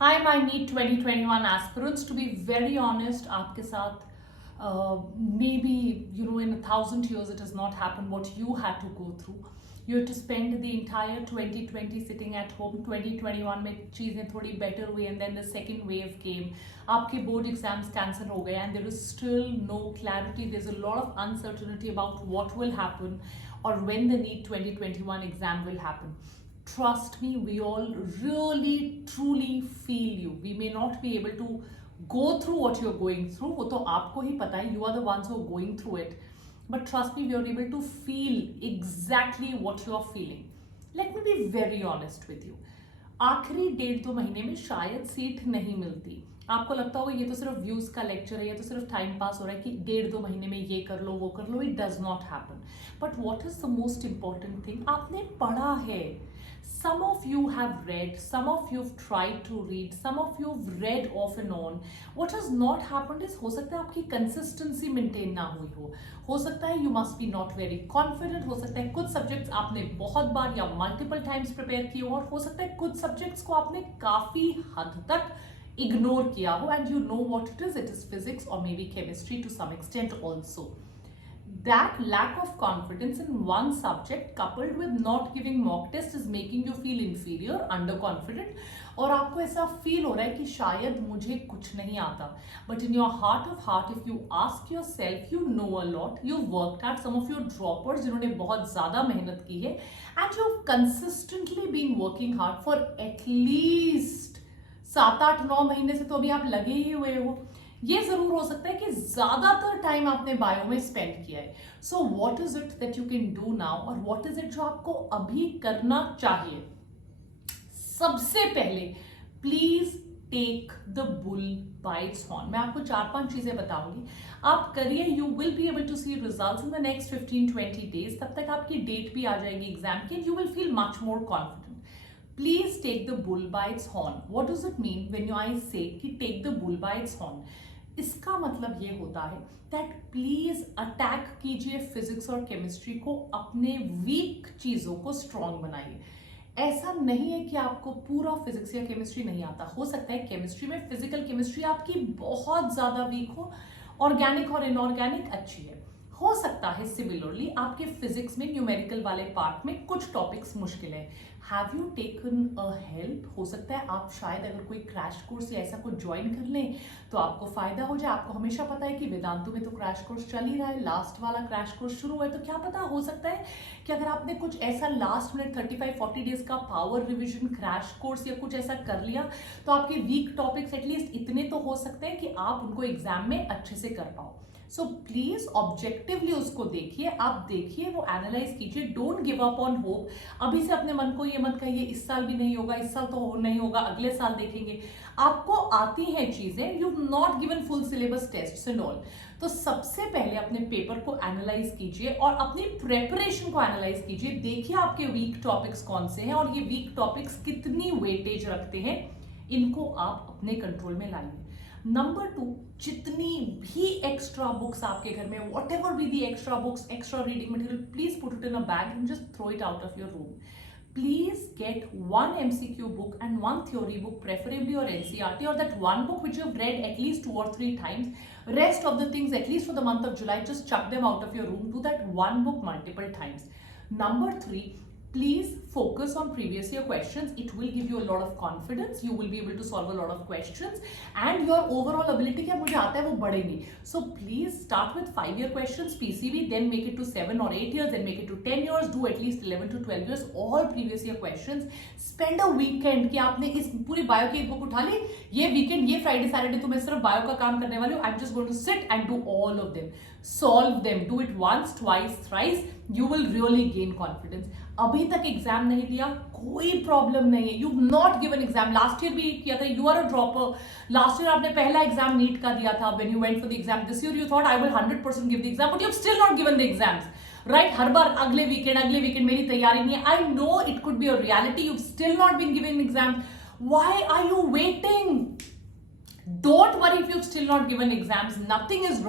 Hi, my NEET 2021 aspirants. To be very honest, आपके साथ maybe in 1,000 years it has not happened what you had to go through. You had to spend the entire 2020 sitting at home. 2021 में चीज़ें थोड़ी better हुई and then the second wave came. आपके board exams cancel हो गए and there is still no clarity. There's a lot of uncertainty about what will happen or when the NEET 2021 exam will happen. Trust me, we all really truly feel you. We may not be able to go through what you're going through, वो तो आपको ही पता है, you are the ones who are going through it. But trust me, we are able to feel exactly what you are feeling. Let me be very honest with you. आखिरी 1.5-2 महीने में शायद seat नहीं मिलती. आपको लगता होगा ये तो सिर्फ व्यूज का लेक्चर है, ये तो सिर्फ टाइम पास हो रहा है कि 1.5-2 महीने में ये कर लो वो कर लो. It does not happen. But what is the most important thing, आपने पढ़ा है. Some of you have read, some of you have tried to read, some of you have read off and on. What has not happened is हो सकता है आपकी consistency maintain ना हुई हो सकता है you must be not very confident, हो सकता है कुछ subjects आपने बहुत बार या multiple times prepare किए हो और हो सकता है कुछ subjects को आपने काफी हद तक ignore किया हो and you know what it is physics or maybe chemistry to some extent also. That lack of confidence in one subject coupled with not giving mock test is making you feel inferior, underconfident और आपको ऐसा feel हो रहा है कि शायद मुझे कुछ नहीं आता. But in your heart of heart, if you ask yourself, you know a lot, you've worked hard. Some of your droppers जिन्होंने बहुत ज़्यादा मेहनत की है and you've consistently been working hard for at least 7-8-9 महीने से तो अभी आप लगे ही हुए हो. ये जरूर हो सकता है कि ज्यादातर टाइम आपने बायो में स्पेंड किया है. So what is it that you can do now और व्हाट इज इट जो आपको अभी करना चाहिए. सबसे पहले please take the bull by its horn. मैं आपको 4-5 चीजें बताऊंगी, आप करिए. You will be able to see results in the next 15-20 days. तब तक आपकी डेट भी आ जाएगी एग्जाम की. You will feel much more confident. Please take the bull by its horn. What does it mean when I say कि take the bull by its horn? इसका मतलब ये होता है that प्लीज अटैक कीजिए फिजिक्स और chemistry को, अपने वीक चीजों को स्ट्रॉन्ग बनाइए. ऐसा नहीं है कि आपको पूरा फिजिक्स या केमिस्ट्री नहीं आता. हो सकता है केमिस्ट्री में फिजिकल केमिस्ट्री आपकी बहुत ज्यादा वीक हो, ऑर्गेनिक और इनऑर्गेनिक अच्छी है. हो सकता है सिमिलरली आपके फिजिक्स में न्यूमेरिकल वाले पार्ट में कुछ टॉपिक्स मुश्किल है. Have you taken a help? हो सकता है आप शायद अगर कोई क्रैश कोर्स या ऐसा कुछ ज्वाइन कर लें तो आपको फायदा हो जाए. आपको हमेशा पता है कि वेदांतु में तो क्रैश कोर्स चल ही रहा है, लास्ट वाला क्रैश कोर्स शुरू हुआ है, तो क्या पता हो सकता है कि अगर आपने कुछ ऐसा लास्ट मिनट 35-40 डेज का पावर रिविजन क्रैश कोर्स या कुछ ऐसा कर लिया तो आपके वीक टॉपिक्स एटलीस्ट इतने तो हो सकते हैं कि आप उनको एग्जाम में अच्छे से कर पाओ. सो प्लीज ऑब्जेक्टिवली उसको देखिए, आप देखिए, वो एनालाइज कीजिए. Don't give up on hope. अभी से अपने मन को ये मत कहिए इस साल भी नहीं होगा, इस साल तो नहीं होगा, अगले साल देखेंगे. आपको आती हैं चीजें. You not given full syllabus test and all. तो सबसे पहले अपने पेपर को एनालाइज कीजिए और अपनी प्रेपरेशन को एनालाइज कीजिए. देखिए आपके वीक टॉपिक्स कौन से हैं और ये वीक टॉपिक्स कितनी वेटेज रखते हैं. इनको आप अपने कंट्रोल में लाइए. नंबर 2, जितनी भी एक्स्ट्रा बुक्स आपके घर में, whatever be the extra books, extra reading material, please put it in a bag and just throw it out of your room. Please get one MCQ book and one theory book, preferably your NCERT, or that one book which you've read at least 2 or 3 times. Rest of the things, at least for the month of July, just chuck them out of your room. Do that one book multiple times. Number 3, please focus on previous year questions. It will give you a lot of confidence. You will be able to solve a lot of questions and your overall ability क्या मुझे आता है वो बढ़ेगी. So please start with 5-year questions PCB, then make it to 7 or 8 years, then make it to 10 years. Do at least 11 to 12 years, all previous year questions. Spend a weekend कि आपने इस पूरी बायो की एक book उठा ली, ये weekend, ये Friday Saturday तो मैं सिर्फ बायो का काम करने वाली हूँ. I'm just going to sit and do all of them. Solve them. Do it once, twice, thrice. You will really gain confidence. अभी तक एग्जाम नहीं दिया, कोई प्रॉब्लम नहीं है. You not given exam. Last year भी किया था. You are a dropper. Last year आपने पहला एग्जाम नीट का दिया था when you went for the exam. This year you thought I will 100% give the exam, but you have still not given the exams. Right? हर बार अगले weekend मेरी तैयारी नहीं है. I know it could be a reality. You have still not been giving exam. Why are you waiting? Don't worry if you've still not given exams. Nothing is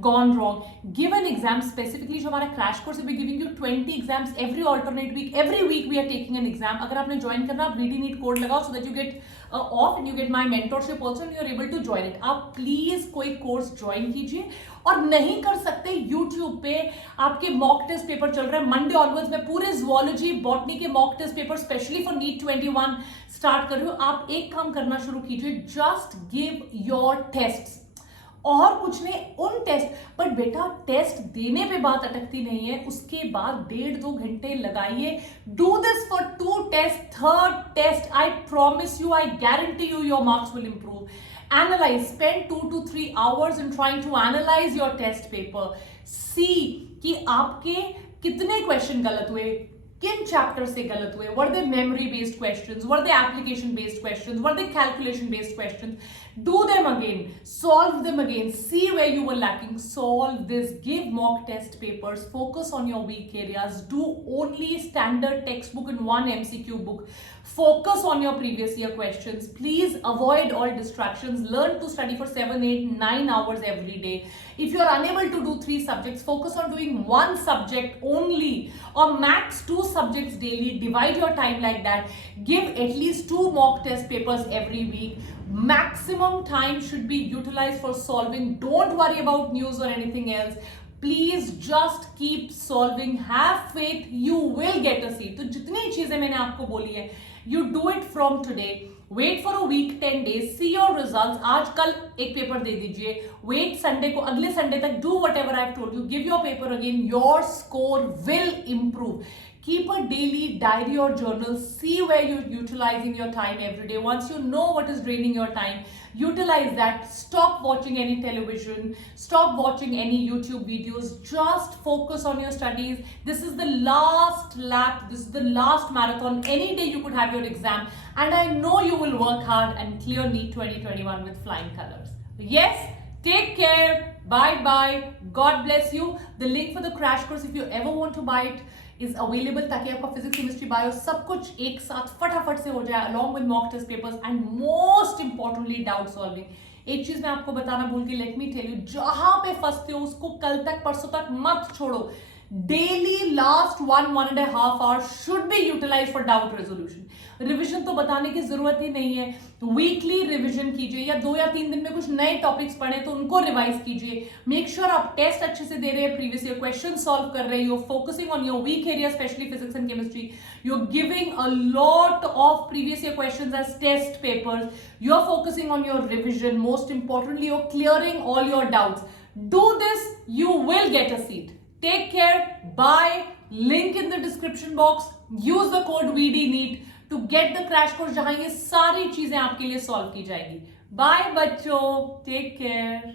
gone wrong. Give an exam specifically. जो हमारा crash course है, we're giving you 20 exams every alternate week. Every week we are taking an exam. अगर आपने join करना, आप VD NEET code लगाओ so that you get off and you get my mentorship also and you're able to join it. आप please कोई course join कीजिए, और नहीं कर सकते यूट्यूब पे आपके मॉक टेस्ट पेपर चल रहे हैं मंडे ऑनवर्ड्स में, पूरे जुअलॉजी बॉटनी के mock test paper specially for NEET 21 start कर रही हूं. आप एक काम करना शुरू कीजिए, जस्ट गिव योर टेस्ट, और कुछ नहीं उन टेस्ट. बट बेटा टेस्ट देने पे बात अटकती नहीं है, उसके बाद 1.5-2 घंटे लगाइए. Do this for 2 test, third test I promise you, I guarantee you your marks will improve. Analyze, spend 2 to 3 hours in trying to analyze your test paper. See कि आपके कितने क्वेश्चन गलत हुए, किन चैप्टर से गलत हुए. Were they memory based questions, were they application based questions, were they calculation based questions. Do them again, solve them again, see where you were lacking, solve this, give mock test papers, focus on your weak areas, do only standard textbook in one MCQ book, focus on your previous year questions. Please avoid all distractions, learn to study for 7, 8, 9 hours every day. If you are unable to do 3 subjects, focus on doing 1 subject only, or max 2 subjects daily. Divide your time like that. Give at least 2 mock test papers every week. Maximum time should be utilized for solving. Don't worry about news or anything else. Please just keep solving. Have faith, you will get a seat. तो जितनी चीजें मैंने आपको बोली है, you do it from today. Wait for a week, 10 days, see your results. आज कल एक पेपर दे दीजिए, wait संडे को, अगले संडे तक do whatever I've told you. Give your paper again. Your score will improve. Keep a daily diary or journal. See where you're utilizing your time every day. Once you know what is draining your time, utilize that. Stop watching any television. Stop watching any YouTube videos. Just focus on your studies. This is the last lap. This is the last marathon. Any day you could have your exam. And I know you will work hard and clear NEET 2021 with flying colors. Yes? Take care. Bye bye. God bless you. The link for the crash course, if you ever want to buy it, is available, ताकि आपका physics chemistry bio सब कुछ एक साथ फटाफट से हो जाए, along with mock test papers and most importantly doubt solving. एक चीज मैं आपको बताना भूल के, लेट मी टेल यू, जहां पे फंसते हो उसको कल तक परसों तक मत छोड़ो. Daily last 1.5 hours should be utilized for doubt resolution. Revision तो बताने की जरूरत ही नहीं है. वीकली रिविजन कीजिए, या 2 या 3 दिन में कुछ नए टॉपिक्स पढ़े तो उनको रिवाइज कीजिए. मेक श्योर आप टेस्ट अच्छे से दे रहे हैं, प्रीवियस ईयर क्वेश्चन सॉल्व कर रहे हो, focusing on your weak area specially physics and chemistry. You are giving a lot of previous year questions as test papers. You are focusing on your revision. Most importantly you are clearing all your doubts. Do this, you will get a seat. Take care. Bye. Link in the description box. Use the code VDNEET to get the crash course जहां ये सारी चीजें आपके लिए solve की जाएगी. Bye बच्चों. Take care.